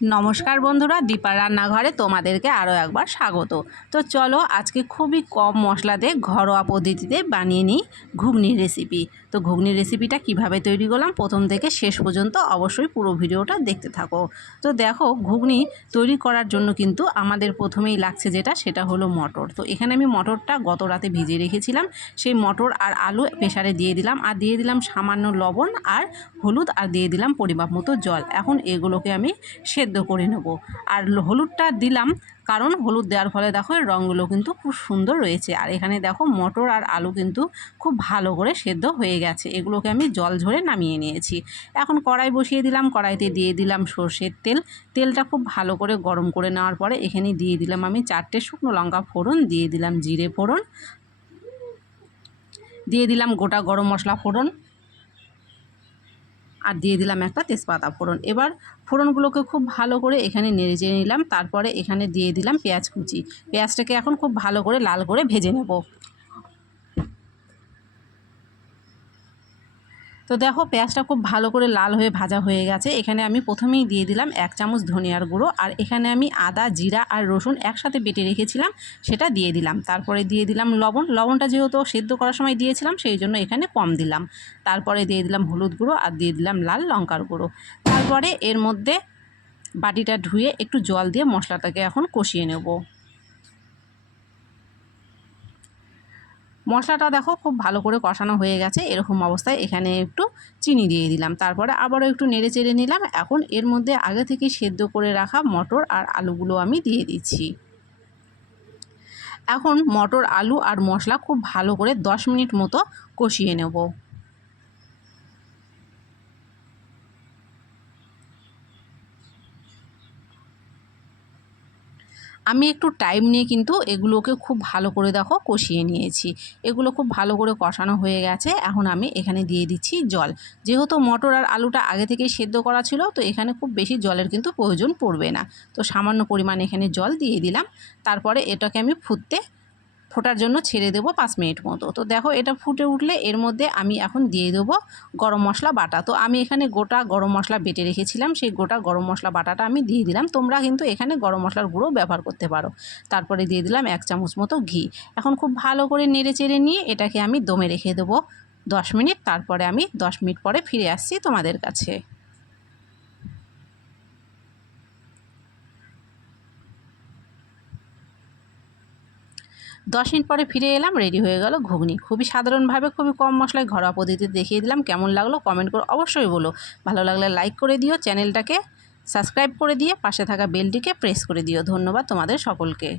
नमस्कार बंधुरा दीपार रान्नाघरे तोमादेरके आरो एकबार स्वागत। तो चलो आज के खूबी कम मशला दिए घरोया पद्धतिते बानिये निई घुगनी रेसिपि। तो घुगनी रेसिपिटा किभाबे तैरी करलाम प्रथम थेके शेष पर्यन्त अवश्यई पुरो भिडियोटा देखते थाको। तो देखो घुगनी तैरी करार जोन्नो किन्तु आमादेर प्रथमेई लागছে जेटा सेटा हलो मटर। तो एखाने आमि मटरटा गत राते भिजिয়ে रेखेছিলাম। সেই मटर আর आलू प्रेसारे দিয়ে দিলাম আর দিয়ে দিলাম সামান্য লবণ আর হলুদ আর দিয়ে দিলাম পরিমাপ মতো জল। এখন এগুলোকে আমি সেদ্ধ করে নেব। আর হলুদটা দিলাম কারণ হলুদ দেওয়ার ফলে দেখো এর রঙগুলো কিন্তু খুব সুন্দর রয়েছে। আর এখানে দেখো মটর আর আলু কিন্তু খুব ভালো করে সেদ্ধ হয়ে গেছে। এগুলোকে আমি জল ঝরে নামিয়ে নিয়েছি। এখন কড়াই বসিয়ে দিলাম, কড়াইতে দিয়ে দিলাম সরষের তেল। তেলটা খুব ভালো করে গরম করে নেওয়ার পরে এখানে দিয়ে দিলাম আমি 4টে শুকনো লঙ্কা ফোড়ন, দিয়ে দিলাম জিরে ফোড়ন, দিয়ে দিলাম গোটা গরম মশলা ফোড়ন আর দিয়ে দিলাম একটা তেজপাতা ফোড়ন। এবার ফোড়নগুলোকে খুব ভালো করে এখানে নেড়ে চেড়ে নিলাম। তারপরে এখানে দিয়ে দিলাম পেঁয়াজ কুচি। পেঁয়াজটাকে এখন খুব ভালো করে লাল করে ভেজে নেব। তো দেখো পেঁয়াজটা খুব ভালো করে লাল হয়ে ভাজা হয়ে গেছে। এখানে আমি প্রথমেই দিয়ে দিলাম 1 চামচ ধনিয়ার গুঁড়ো আর এখানে আমি আদা জিরা আর রসুন একসাথে বেটে রেখেছিলাম সেটা দিয়ে দিলাম। তারপরে দিয়ে দিলাম লবণ। লবণটা যেহেতু সেদ্ধ করার সময় দিয়েছিলাম সেই জন্য এখানে কম দিলাম। তারপরে দিয়ে দিলাম হলুদ গুঁড়ো আর দিয়ে দিলাম লাল লঙ্কার গুঁড়ো। তারপরে এর মধ্যে বাটিটা ধুয়ে একটু জল দিয়ে মশলাটাকে এখন কষিয়ে নেব। মশলাটা দেখো খুব ভালো করে কষানো হয়ে গেছে। এরকম অবস্থায় এখানে একটু চিনি দিয়ে দিলাম। তারপরে আবারও একটু নেড়ে চেড়ে নিলাম। এখন এর মধ্যে আগে থেকে সেদ্ধ করে রাখা মটর আর আলুগুলো আমি দিয়ে দিচ্ছি। এখন মটর আলু আর মশলা খুব ভালো করে 10 মিনিট মতো কষিয়ে নেব। আমি একটু টাইম নিয়ে কিন্তু এগুলোকে খুব ভালো করে দেখো কষিয়ে নিয়েছি। এগুলো খুব ভালো করে কষানো হয়ে গেছে। এখন আমি এখানে দিয়ে দিচ্ছি জল। যেহেতু মটর আর আলুটা আগে থেকেই সেদ্ধ করা ছিল তো এখানে খুব বেশি জলের কিন্তু প্রয়োজন পড়বে না। তো সামান্য পরিমাণ এখানে জল দিয়ে দিলাম। তারপরে এটাকে আমি ফোটার জন্য ছেড়ে দেবো 5 মিনিট মতো। তো দেখো এটা ফুটে উঠলে এর মধ্যে আমি এখন দিয়ে দেবো গরম মশলা বাটা। তো আমি এখানে গোটা গরম মশলা বেটে রেখেছিলাম, সেই গোটা গরম মশলা বাটাটা আমি দিয়ে দিলাম। তোমরা কিন্তু এখানে গরম মশলার গুঁড়ো ব্যবহার করতে পারো। তারপরে দিয়ে দিলাম 1 চামচ মতো ঘি। এখন খুব ভালো করে নেড়ে চেড়ে নিয়ে এটাকে আমি দমে রেখে দেবো 10 মিনিট। তারপরে আমি 10 মিনিট পরে ফিরে আসছি তোমাদের কাছে। 10 মিনিট পরে ফিরে এলাম। রেডি হয়ে গেল ঘুগনি। খুবই সাধারণভাবে খুবই কম মশলায় ঘরোয়া পদ্ধতিতে দেখিয়ে দিলাম। কেমন লাগলো কমেন্ট করে অবশ্যই বলো। ভালো লাগলে লাইক করে দিও, চ্যানেলটাকে সাবস্ক্রাইব করে দিয়ে পাশে থাকা বেলটিকে প্রেস করে দিও। ধন্যবাদ তোমাদের সকলকে।